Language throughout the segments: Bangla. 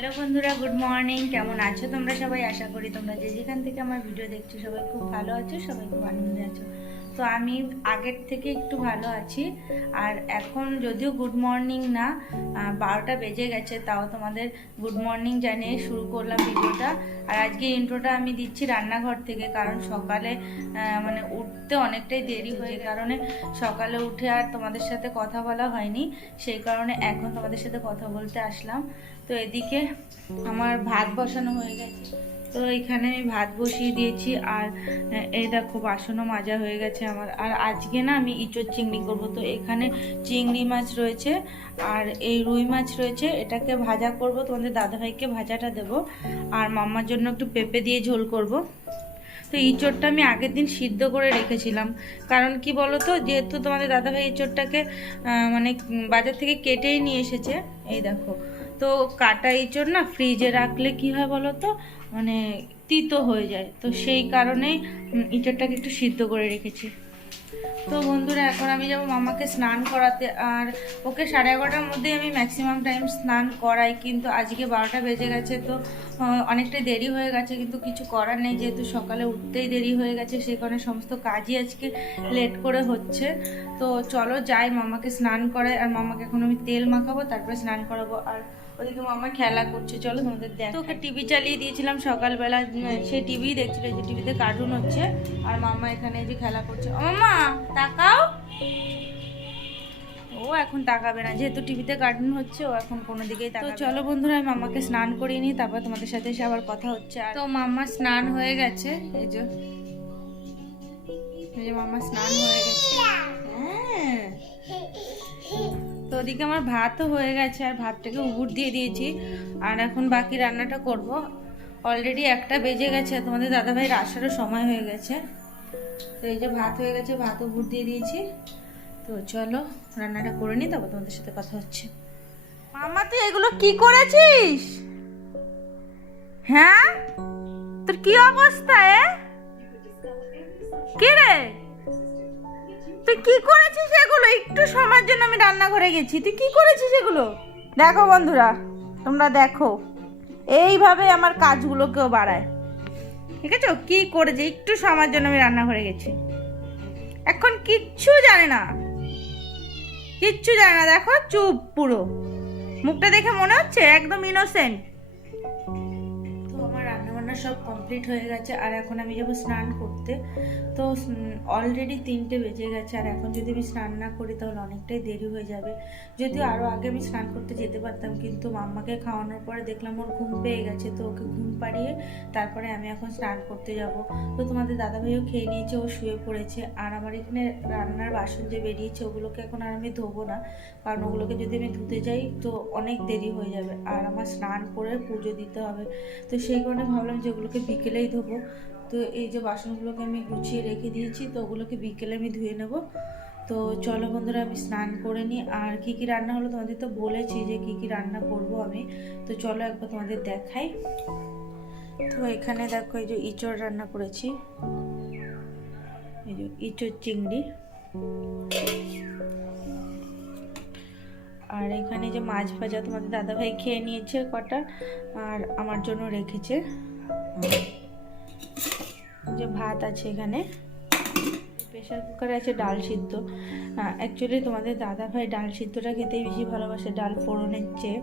হ্যালো বন্ধুরা, গুড মর্নিং। কেমন আছো তোমরা সবাই? আশা করি তোমরা যে যেখান থেকে আমার ভিডিও দেখছো সবাই খুব ভালো আছো, সবাই খুব আনন্দে আছো। তো আমি আগের থেকে একটু ভালো আছি। আর এখন যদিও গুড মর্নিং না, 12টা বেজে গেছে, তাও তোমাদের গুড মর্নিং জানিয়ে শুরু করলাম ভিডিওটা। আর আজকে ইন্ট্রোটা আমি দিচ্ছি রান্নাঘর থেকে, কারণ সকালে মানে উঠতে অনেকটাই দেরি হয়ে কারণে সকালে উঠে আর তোমাদের সাথে কথা বলা হয়নি, সেই কারণে এখন তোমাদের সাথে কথা বলতে আসলাম। তো এদিকে আমার ভাত বসানো হয়ে গেছে, তো এখানে আমি ভাত বসিয়ে দিয়েছি। আর এই দেখো বাসনও মাজা হয়ে গেছে আমার। আর আজকে না আমি ইঁচড় চিংড়ি করব, তো এখানে চিংড়ি মাছ রয়েছে আর এই রুই মাছ রয়েছে, এটাকে ভাজা করব, তোমাদের দাদাভাইকে ভাজাটা দেব। আর মাম্মার জন্য একটু পেঁপে দিয়ে ঝোল করব। তো ইঁচড়টা আমি আগের দিন সিদ্ধ করে রেখেছিলাম, কারণ কি বলো তো, যেহেতু তোমাদের দাদাভাই ইঁচড়টাকে মানে বাজার থেকে কেটেই নিয়ে এসেছে। এই দেখো, তো কাটা ইঁচড় না ফ্রিজে রাখলে কি হয় বলো তো, মানে তিতো হয়ে যায়, তো সেই কারণেই ইঁচড়টাকে একটু সিদ্ধ করে রেখেছি। তো বন্ধুরা, এখন আমি যাবো মামাকে স্নান করাতে। আর ওকে 11:30টার মধ্যেই আমি ম্যাক্সিমাম টাইম স্নান করাই, কিন্তু আজকে 12টা বেজে গেছে, তো অনেকটাই দেরি হয়ে গেছে, কিন্তু কিছু করার নেই, যেহেতু সকালে উঠতেই দেরি হয়ে গেছে, সেই কারণে সমস্ত কাজই আজকে লেট করে হচ্ছে। তো চলো যাই, মামাকে স্নান করাই। আর মামাকে এখন আমি তেল মাখাবো, তারপরে স্নান করাবো। আর ওদিকে মামা খেলা করছে, চলো তোমাদের দেখ। তো ওকে টিভি চালিয়ে দিয়েছিলাম সকালবেলা, সে টিভি দেখছিল, যে টিভিতে কার্টুন হচ্ছে। আর মামা এখানে যে খেলা করছে। ও মামা তাকাও, ও এখন তাকাবে না, যেহেতু টিভিতে কার্টুন হচ্ছে, ও এখন কোনো দিকেই তাকাবে। তো চলো বন্ধুরা, আমি মামাকে স্নান করিয়ে নিই, তারপর তোমাদের সাথে এসে আবার কথা হচ্ছে। আর তো মামা স্নান হয়ে গেছে, এই যে মামা স্নান হয়ে গেছে। হ্যাঁ, তো ওদিকে আমার ভাতও হয়ে গেছে, আর ভাতটাকে উবুর দিয়ে দিয়েছি। আর এখন বাকি রান্নাটা করব। অলরেডি 1টা বেজে গেছে, তোমাদের দাদাভাইয়ের আসারও সময় হয়ে গেছে। তো এই যে ভাত হয়ে গেছে, ভাত উবুর দিয়ে দিয়েছি। তো চলো রান্নাটা করে নিই, তারপর তোমাদের সাথে কথা হচ্ছে। মামা তুই এগুলো কি করেছিস? হ্যাঁ, তোর কি অবস্থা? কি রে, তুই কি করেছিস এগুলো? একটু সময়ের জন্য আমি রান্নাঘরে গেছি, তুই কি করেছিস এগুলো? দেখো বন্ধুরা, তোমরা দেখো, এইভাবে আমার কাজগুলো কেউ বাড়ায়, ঠিক আছে? কি করেছে, একটু সময়ের জন্য আমি রান্নাঘরে গেছি, এখন কিচ্ছু জানে না, কিচ্ছু জানে না। দেখো চুপ পুরো, মুখটা দেখে মনে হচ্ছে একদম ইনোসেন্ট। তো আমার রান্নাবান্না সব কমপ্লিট হয়ে গেছে, আর এখন আমি যাবো স্নান করতে। তো অলরেডি 3টে বেজে গেছে, আর এখন যদি আমি স্নান না করি তাহলে অনেকটাই দেরি হয়ে যাবে। যদিও আরও আগে আমি স্নান করতে যেতে পারতাম, কিন্তু মাম্মাকে খাওয়ানোর পরে দেখলাম ওর ঘুম পেয়ে গেছে, তো ওকে ঘুম পাড়িয়ে তারপরে আমি এখন স্নান করতে যাব। তো তোমাদের দাদাভাইও খেয়ে নিয়েছে, ও শুয়ে পড়েছে। আর আমার এখানে রান্নার বাসন যে বেরিয়েছে, ওগুলোকে এখন আর আমি ধোবো না, কারণ ওগুলোকে যদি আমি ধুতে যাই তো অনেক দেরি হয়ে যাবে, আর আমার স্নান করে পুজো দিতে হবে। তো সেই কারণে ভাবলাম যে ওগুলোকে বিকেলেই ধোবো। তো এই যে বাসনগুলোকে আমি গুছিয়ে রেখে দিয়েছি, তো ওগুলোকে বিকেলে আমি ধুয়ে নেব। তো চলো বন্ধুরা, আমি স্নান করে নিই। আর কী কী রান্না হলো তোমাদের তো বলেছি যে কী কী রান্না করব আমি, তো চলো একবার তোমাদের দেখাই। তো এখানে দেখো, এই যে ইঁচড় রান্না করেছি, এই যে ইঁচড় চিংড়ি। আর এখানে যে মাছ ভাজা, তোমাদের দাদাভাই খেয়ে নিয়েছে কটা, আর আমার জন্য রেখেছে। যে ভাত আছে, এখানে প্রেশার কুকারে আছে ডাল সিদ্ধ। অ্যাকচুয়ালি তোমাদের দাদাভাই ডাল সিদ্ধটা খেতেই বেশি ভালোবাসে, ডাল ফোড়নের চেয়ে।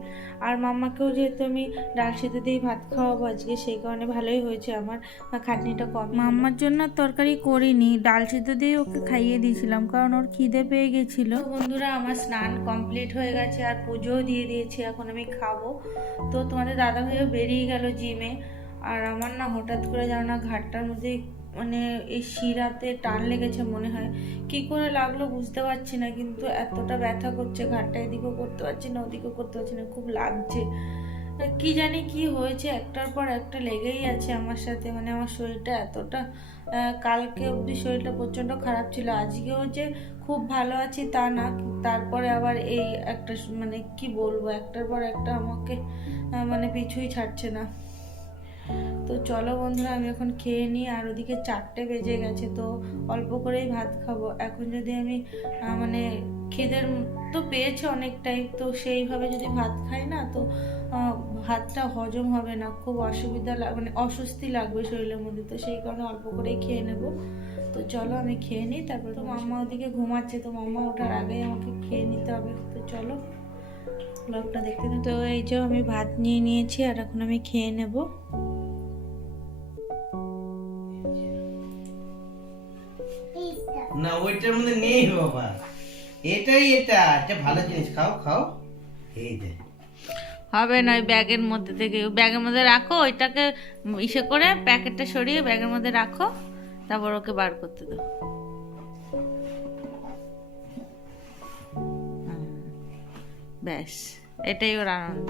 আর মাম্মাকেও যেহেতু আমি ডাল সিদ্ধ দিয়েই ভাত খাওয়াবো আজকে, সেই কারণে ভালোই হয়েছে, আমার খাটনিটা কম। মাম্মার জন্য তরকারি করিনি, ডাল সিদ্ধ দিয়ে ওকে খাইয়ে দিয়েছিলাম, কারণ ওর খিদে পেয়ে গেছিল। বন্ধুরা, আমার স্নান কমপ্লিট হয়ে গেছে, আর পুজোও দিয়ে দিয়েছি, এখন আমি খাবো। তো তোমাদের দাদাভাইও বেরিয়ে গেল জিমে। আর আমার না হঠাৎ করে জানো না, ঘাটটার মধ্যে মানে এই শিরাতে টান লেগেছে মনে হয়, কি করে লাগলো বুঝতে পারছি না, কিন্তু এতটা ব্যথা করছে, ঘাটটা এদিকেও করতে পারছি না, ওদিকেও করতে পারছি না, খুব লাগছে। কি জানি কি হয়েছে, একটার পর একটা লেগেই আছে আমার সাথে। মানে আমার শরীরটা এতটা, কালকে অবধি শরীরটা প্রচণ্ড খারাপ ছিল, আজকেও যে খুব ভালো আছি তা না, তারপরে আবার এই একটা, মানে কি বলবো, একটার পর একটা আমাকে মানে পিছুই ছাড়ছে না। তো চলো বন্ধুরা, আমি এখন খেয়ে নিই। আর ওদিকে 4টে বেজে গেছে, তো অল্প করেই ভাত খাবো। এখন যদি আমি মানে খিদের তো পেয়েছে অনেকটাই, তো সেইভাবে যদি ভাত খাই না তো ভাতটা হজম হবে না, খুব অসুবিধা মানে অস্বস্তি লাগবে শরীরের মধ্যে, তো সেই কারণে অল্প করেই খেয়ে নেব। তো চলো আমি খেয়ে নিই, তারপর তো মাম্মা ওদিকে ঘুমাচ্ছে, তো মাম্মা ওঠার আগেই আমাকে খেয়ে নিতে হবে। তো চলো ব্লগটা দেখতে থাকো। তো এই যে আমি ভাত নিয়ে নিয়েছি আর এখন আমি খেয়ে নেব। না ওইটার মধ্যে নেই বাবা, এটাই এটা ভালো জিনিস, খাও খাও। এই যে হবে না, ওই ব্যাগের মধ্যে থেকে, ব্যাগের মধ্যে রাখো ওইটাকে, ইসে করে প্যাকেটটা সরিয়ে ব্যাগের মধ্যে রাখো, তারপর ওকে বার করতে দাও। ব্যাস, এটাই ওর আনন্দ।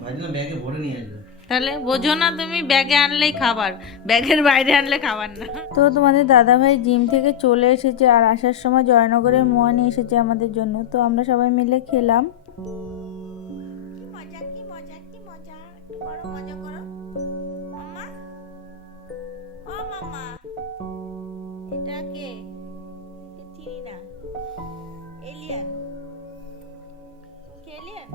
ভাবছিলাম ব্যাগে ভরে নিয়ে আসবে। তাহলে বোঝো না তুমি, ব্যাগে আনলেই খাবার, ব্যাগের বাইরে আনলে খাবার না। তো তোমাদের দাদাভাই জিম থেকে চলে এসেছে, আর আসার সময় জয়নগরের মোয়া নিয়ে এসেছে আমাদের জন্য, তো আমরা সবাই মিলে খেলাম। কি মজা কি মজা কি মজা, একটু করো, মজা করো মাম্মা। ও মাম্মা, এটা কে? চিনি না। এলিয়ান? কে এলিয়ান?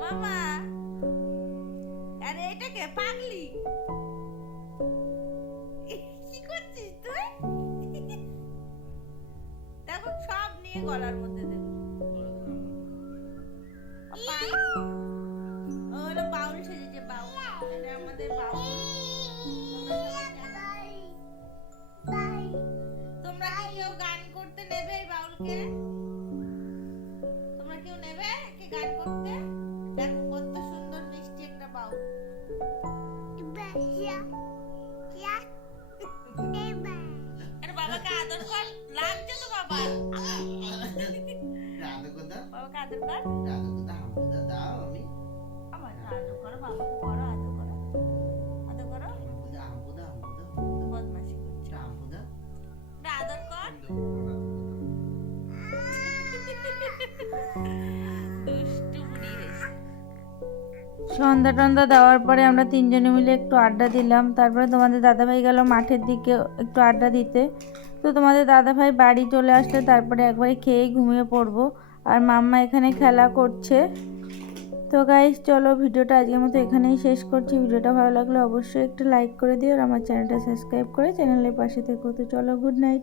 মামা, আরে এটা কে? পাগলি, কি করছিস তুই? দেখো সব নিয়ে গলার মধ্যে দেবে। ও হলো বাউল সেজেছে, বাউল, এটা আমাদের বাউল। তোমরা কি কেউ গান করতে নেবে এই বাউলকে? তোমরা কেউ নেবে কি গান করতে? দেখো কত সুন্দর মিষ্টি একটা বাউল। আরে বাবাকে আদর কর, লাগছে তো বাবা। আদর কথা, বাবাকে আদর কর, আদর কথা হামুদা দাও। আমি আমার আদর করো, বাবাকে করো, আদর করো, আদর করো। হামুদা হামুদা হামুদা বদমাশি করছে, হামুদা আদর কর। দুষ্টু বুড়ি হয়েছে। সন্ধ্যা টন্ধা দেওয়ার পরে আমরা তিনজনে মিলে একটু আড্ডা দিলাম, তারপরে তোমাদের দাদাভাই গেল মাঠের দিকে একটু আড্ডা দিতে। তো তোমাদের দাদাভাই বাড়ি চলে আসলে তারপরে একবারে খেয়েই ঘুমিয়ে পড়বো, আর মাম্মা এখানে খেলা করছে। তো গাইস চলো ভিডিওটা আজকের মতো এখানেই শেষ করছি। ভিডিওটা ভালো লাগলে অবশ্যই একটা লাইক করে দিও, আর আমার চ্যানেলটা সাবস্ক্রাইব করে চ্যানেলের পাশে থেকো। তো চলো, গুড নাইট।